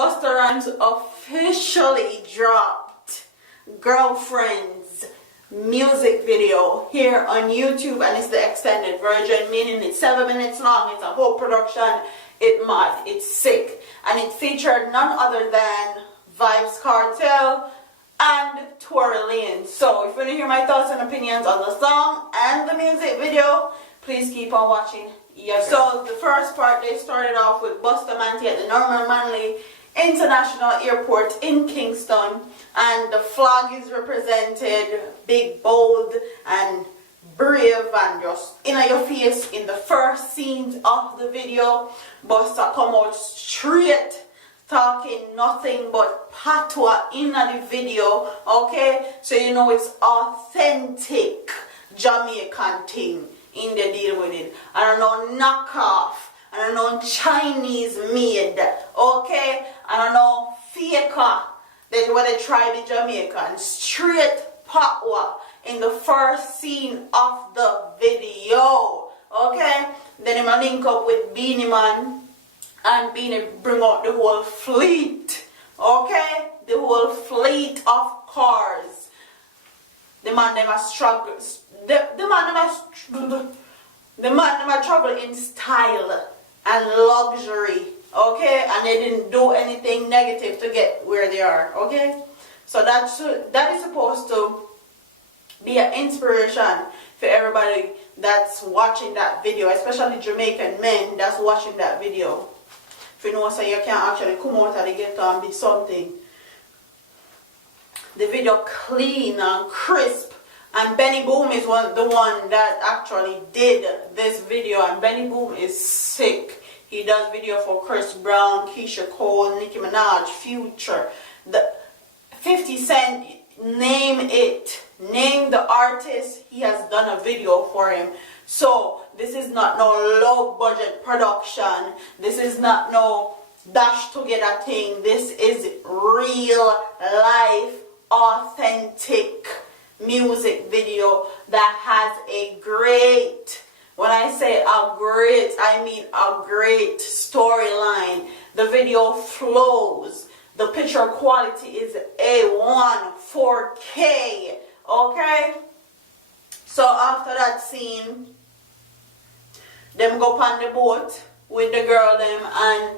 Busta Rhymes officially dropped Girlfriend's music video here on YouTube, and it's the extended version, meaning it's 7 minutes long. It's a whole production. It's sick, and it featured none other than Vybz Kartel and tory. So if you want to hear my thoughts and opinions on the song and the music video, please keep on watching. Yeah. So the first part, they started off with Busta Manti at the Norman Manley International Airport in Kingston, and the flag is represented big, bold, and brave, and just in your face. In the first scenes of the video, Busta come out straight talking nothing but patois in the video, okay? So you know it's authentic Jamaican thing in the deal with it. I don't know knockoff, I don't know Chinese made, okay? I don't know faker. That's what they try the Jamaican. Straight patois in the first scene of the video, okay? Then I'm link up with Beanie Man, and Beanie bring out the whole fleet, okay? The whole fleet of cars. The man them a struggle. The man them a travel in style and luxury, okay? And they didn't do anything negative to get where they are, okay? So that is supposed to be an inspiration for everybody that's watching that video, especially Jamaican men that's watching that video. If you know, so you can actually come out of the ghetto and be something. The video clean and crisp, and Benny Boom is the one that actually did this video, and Benny Boom is sick. He does video for Chris Brown, Keisha Cole, Nicki Minaj, Future, the 50 Cent, name it. Name the artist, he has done a video for him. So this is not no low budget production. This is not no dash together thing. This is real life, authentic music video that has a great, when I say a great, I mean a great storyline. The video flows. The picture quality is A1, 4K, okay? So after that scene, them go on the boat with the girl them, and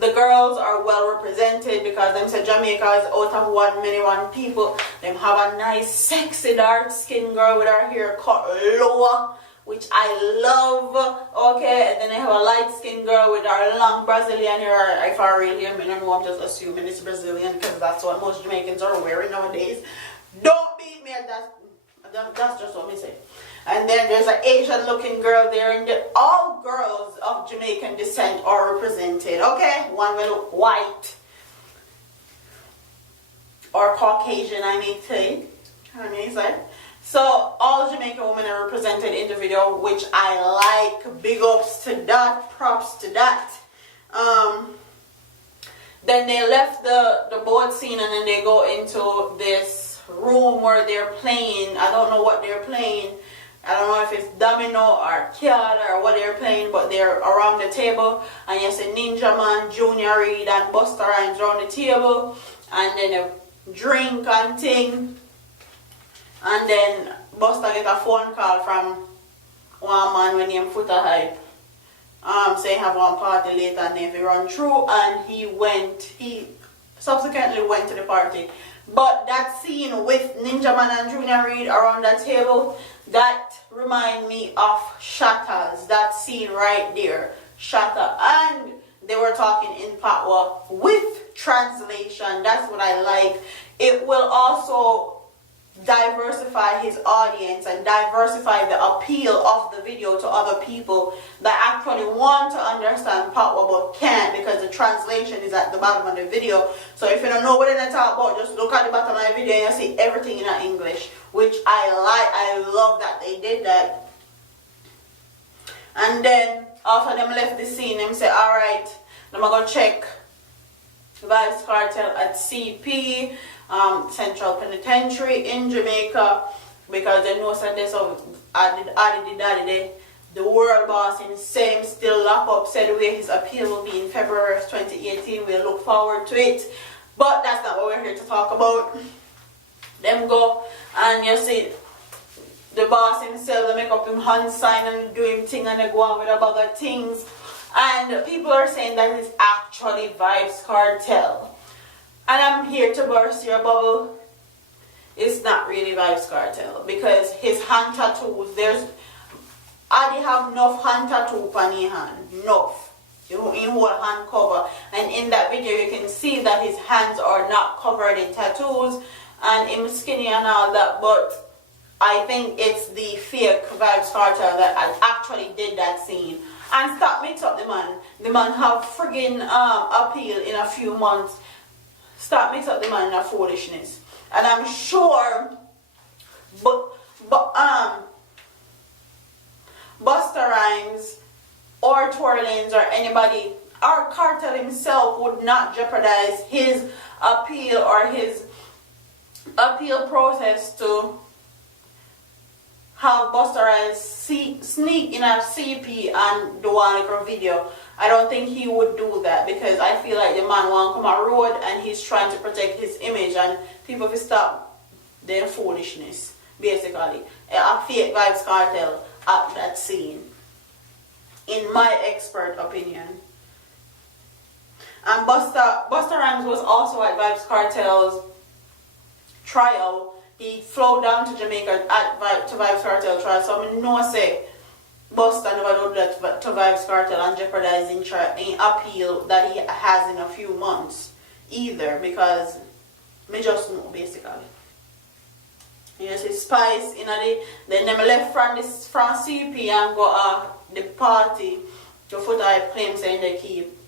the girls are well represented because them say Jamaica is out of 1 million people. Them have a nice sexy dark skin girl with her hair cut lower, which I love, okay? And then they have a light skin girl with her long Brazilian hair. If I really am, I don't know, I'm just assuming it's Brazilian because that's what most Jamaicans are wearing nowadays. Don't beat me at that. That's just what we say. And then there's an Asian looking girl there, and all girls of Jamaican descent are represented, okay? One will look white or Caucasian, I may say. So all Jamaican women are represented in the video, which I like. Big ups to that, props to that. Then they left the boat scene, and then they go into this room where they're playing. I don't know what they're playing. I don't know if it's domino or card or what they're playing, but they're around the table, and you see Ninja Man, Junior Reid, and Busta Rhymes around the table, and then a drink and thing. And then Busta get a phone call from one man when named Foota Hype, saying have one party later, and if he run through, and he subsequently went to the party. But that scene with Ninja Man and Junior Reid around that table, that remind me of Shatta's, that scene right there, Shatta, and they were talking in patois with translation. That's what I like. It will also diversify his audience and diversify the appeal of the video to other people that actually want to understand patois but can't because the translation is at the bottom of the video. So if you don't know what they're talking about, just look at the bottom of the video and you see everything in English, which I like. I love that they did that. And then after them left the scene, them say, alright, I'm gonna go check Vybz Kartel at CP, Central Penitentiary in Jamaica, because they know that there's a The world boss in same still lock up, said where his appeal will be in February of 2018. We'll look forward to it. But that's not what we're here to talk about. Them go and you see the boss himself, they make up him hand sign and do him thing and they go on with a bag of things. And people are saying that it's actually Vybz Kartel. And I'm here to burst your bubble. It's not really Vybz Kartel because his hand tattoos, I have enough hand tattoo on his hand. Enough. In whole hand cover. And in that video you can see that his hands are not covered in tattoos and him skinny and all that, but I think it's the fake Vybz Kartel that actually did that scene. And stop mix up the man. The man have friggin' appeal in a few months. Stop mix up the man in a foolishness. And I'm sure Busta Rhymes or Tory Lanez or anybody or Kartel himself would not jeopardize his appeal or his appeal process to have Busta Rhymes sneak in a CP and do a video. I don't think he would do that because I feel like the man won't come on road and he's trying to protect his image and people will stop their foolishness, basically. A fake Vybz Kartel at that scene, in my expert opinion. And Busta Rhymes was also at Vybz Kartel's trial. He flew down to Jamaica to Vybz Kartel trial. So I know say Busta never do that to Vybz Kartel and jeopardizing an appeal that he has in a few months either, because me just know basically. You see Spice in a then them left from CP and go the party to foot type claim saying they keep.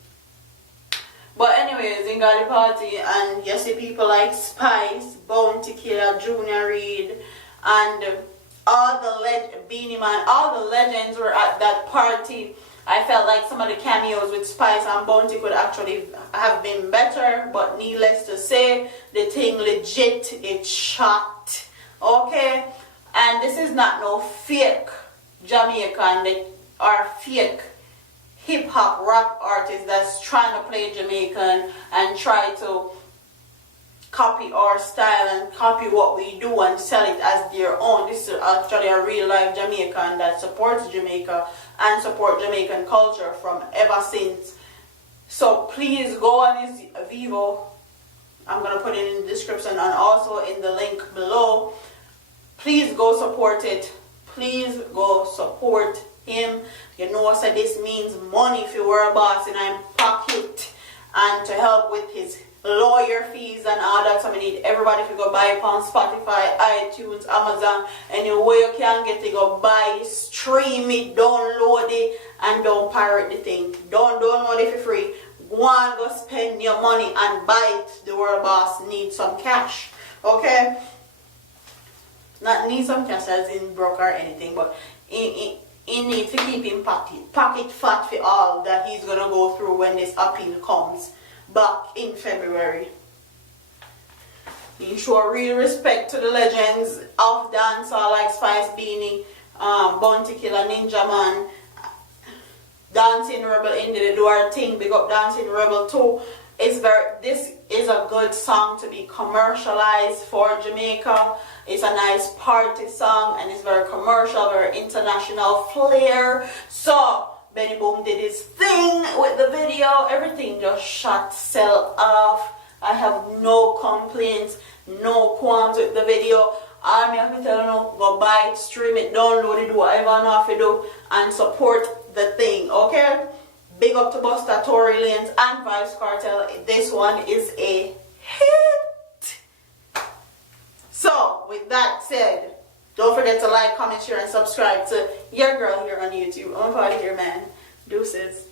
But anyways, they got the party and you see people like Spice, Bounty Killer, Junior Reid, and all the Beanie Man, all the legends were at that party. I felt like some of the cameos with Spice and Bounty could actually have been better, but needless to say, the thing legit, it shot. Okay? And this is not no fake Jamaican or fake hip-hop rap artist that's trying to play Jamaican and try to copy our style and copy what we do and sell it as their own. This is actually a real-life Jamaican that supports Jamaica and support Jamaican culture from ever since. So please go on his Vivo. I'm going to put it in the description and also in the link below. Please go support it. Please go support him. You know, so this means money if you were a boss in I'm pocket, and to help with his lawyer fees and all that. So I need everybody to go buy it on Spotify, iTunes, Amazon, anywhere you can get it, go buy it, stream it, download it, and don't pirate the thing. Don't download it for free. Go and go spend your money and buy it. The world boss needs some cash. Okay? Not need some cash as in broke or anything, but he needs to keep him pocket fat for all that he's gonna go through when this appeal comes back in February. He show real respect to the legends of dancehall like Spice Beanie, Bounty Killer, Ninja Man, Dancing Rebel Indie, they do our thing. Big up Dancing Rebel too. This is a good song to be commercialized for Jamaica. It's a nice party song and it's very commercial, very international flair. So Benny Boom did his thing with the video. Everything just shot, sell off. I have no complaints, no qualms with the video. All me have to tell you, go buy it, stream it, download it, do whatever you know to do, and support the thing, okay? Big up to Busta, Tory Lanez, and Vybz Kartel. This one is a hit. So, with that said, don't forget to like, comment, share, and subscribe to your girl here on YouTube. I'm out of here, man. Deuces.